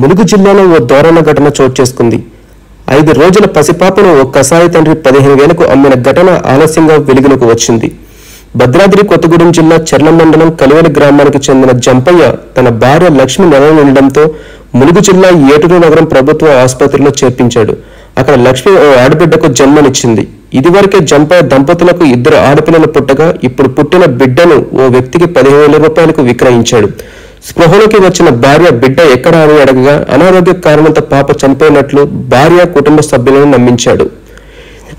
ములుగు జిల్లాలో ఓ దారుణ ఘటన చోటు చేసుకుంది. 5 రోజుల పసిపాపను ఓ కసాయి తండ్రి 15,000కు అమ్మిన ఘటన ఆలస్యంగా వెలుగులోకి వచ్చింది. భద్రాద్రి కొత్తగూడెం జిల్లా చర్ల మండలం కలివెలి గ్రామానికి చెందిన జంపయ్య తన భార్య లక్ష్మి నెలలు నిండడంతో ములుగు జిల్లా ఏటూరు నగరం ప్రభుత్వ ఆసుపత్రిలో చేర్పించాడు. అక్కడ లక్ష్మి ఓ ఆడబిడ్డకు జన్మనిచ్చింది. ఇదివరకే జంపయ్య దంపతులకు 2 ఆడపిల్లలు పుట్టగా ఇప్పుడు పుట్టిన బిడ్డను ఓ వ్యక్తికి 15,000 రూపాయలకు విక్రయించాడు. స్పృహలోకి వచ్చిన భార్య బిడ్డ ఎక్కడ అని అడగగా అనారోగ్య కారణంతో పాప చనిపోయినట్లు భార్య కుటుంబ సభ్యులను నమ్మించాడు.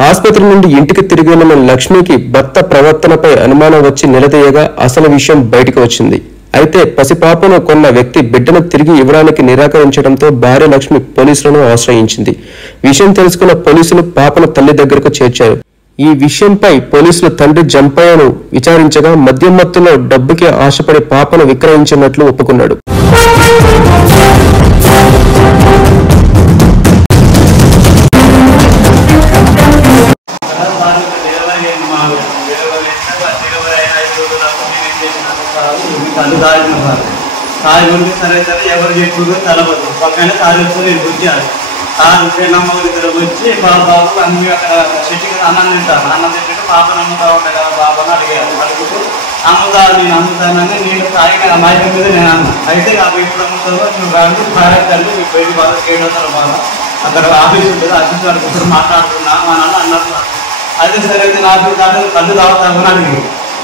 ఆసుపత్రి నుండి ఇంటికి తిరిగి వెళ్లిన లక్ష్మికి భర్త ప్రవర్తనపై అనుమానం వచ్చి నిలదీయగా అసలు విషయం బయటకు వచ్చింది. అయితే పసిపాపను కొన్న వ్యక్తి బిడ్డను తిరిగి ఇవ్వడానికి నిరాకరించడంతో భార్య లక్ష్మి పోలీసులను ఆశ్రయించింది. విషయం తెలుసుకున్న పోలీసులు పాపను తల్లి దగ్గరకు చేర్చారు. ఈ విషయంపై పోలీసులు తండ్రి జంపయ్యను విచారించగా మద్యం మత్తులో డబ్బుకి ఆశపడి పాపను విక్రయించినట్లు ఒప్పుకున్నాడు. సరే సరే ఎవరు చెప్పుడు తలపదు పక్కన తారీఖు గుర్తియాలి నమ్మకం దగ్గర వచ్చి బాబు అన్ని అక్కడ చెట్టుకి అన్నం తింటాను. అన్నం తింటే పాప నమ్ముతా ఉంటాయి కదా బాబు అని అడిగాను. అడుగుతూ నేను అమ్ముతానని నేను తాగిన మైక మీద నేను అన్నా. అయితే నాకు ఇప్పుడు అమ్ముతావో నువ్వు రాదు భారత్ మీకు బయట బాగా 700 బాగా అక్కడ ఆఫీస్ ఉంటుంది. ఆఫీస్ వాళ్ళకి మాట్లాడుతున్నా మా నాన్న అన్నారు. అయితే సరే అయితే నాకు కళ్ళు తాగుతామని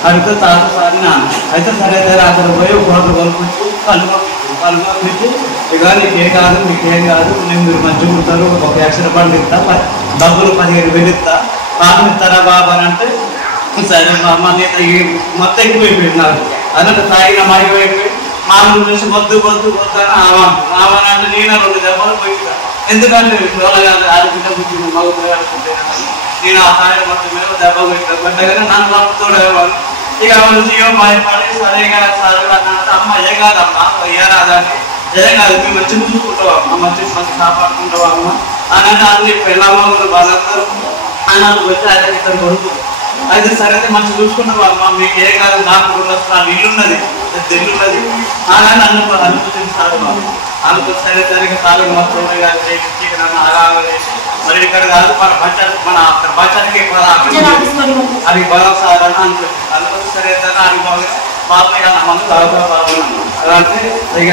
అడిగితే తాత సార్ నాన్న. అయితే సరే సరే అక్కడ పోయి కోట్లు కొనుక్కొచ్చి కళ్ళు పంపించి ఇక నీకేం కాదు మీకేం కాదు నేను మీరు మంచిగా ఉంటారు 1 లక్ష రూపాయలు ఇస్తా డబ్బులు 15,000 ఇస్తా పాపం ఇస్తారా బాబు అని అంటే సరే మా మొత్తం ఎక్కువైపోయింది. నాకు అన్నట్టు తాగిన మాగిపోయిపోయి మామూలు చూసి వద్దు అని ఆవాను అంటే నేను 2 దెబ్బలు పోయిందా. ఎందుకంటే ఆరోగ్యంగా కూర్చుని మగుతుంటే నేను ఆ తాగిన మొత్తం మీద దెబ్బ పెట్టగానే నన్ను నమ్ముతోడేవాడు. ఇక భయపడి సరే కదా సార్ అన్నంటే అమ్మ ఏ కాదమ్మా ఏ రాదండి ఏం కాదు మేము మంచిగా చూసుకుంటావమ్మా మంచిగా కాపాడుకుంటావమ్మా అని అంటే అన్ని పిల్లమ్మలు వాళ్ళందరూ అన్నాను వచ్చి అయితే ఇద్దరు కొడుకు. అయితే సరే అయితే మంచిగా చూసుకుంటావమ్మా మీకు ఏ కాదు నాకు 2 లక్షల ఇల్లున్నది తెల్లున్నది అని అనుకుంటుంది సార్ అనుకుంటే సరే సరిగ్గా సార్ మొత్తం మరి ఇక్కడ కాదు మన అక్కడ బచ్చానికి అది బలం సార్ అని అనుకుంటుంది. అందుకోసం సరే అది బాబాయ్ మంది తాగుతా బాబు అంటే ఇక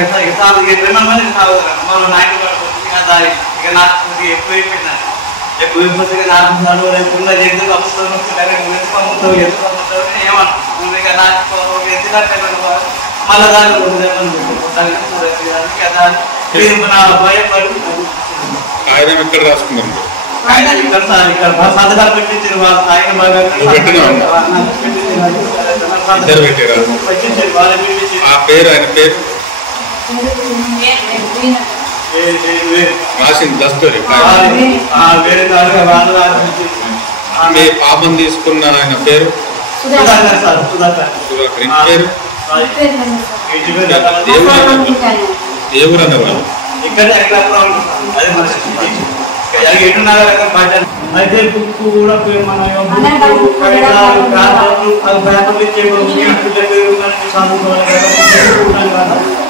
మంది తాగుతారు మళ్ళీ నాయకులు ఇక నాకు ఎక్కువైపోతే నాకు చదువుకుండా ఎందుకు అమ్ముతావు ఎందుకు అమ్ముతావు ఏమన్నా ఇక నాకు ఎందుకంటే మళ్ళీ దాన్ని భయపడి ఎక్కడ రాసుకున్నాం ఇక్కడ సార్ ఇక్కడ సంతకాలు పెట్టించారు వాళ్ళు ఆయన బాగా పేరు ఆయన పేరు రాసింది దస్తూరి మీ పాపం తీసుకున్న ఆయన పేరు పేరు ఏ ఊరు అన్నవాళ్ళు ఇక్కడ అయితే బుక్ కూడా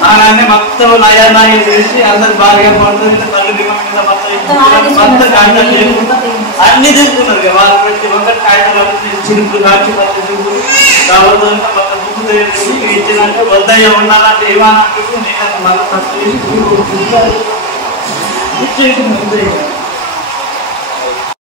అలానే మొత్తం నయా చేసి అందరు బాగా పడుతుంది అన్ని తీసుకున్నారు వాళ్ళు ప్రతి ఒక్కరు కాగితాలు చిరుపులు కాచి కావాలి మొత్తం బుక్ ఇచ్చినట్టు వద్దయ్య ఉండాలంటే ఏమన్నట్టు నేను మళ్ళీ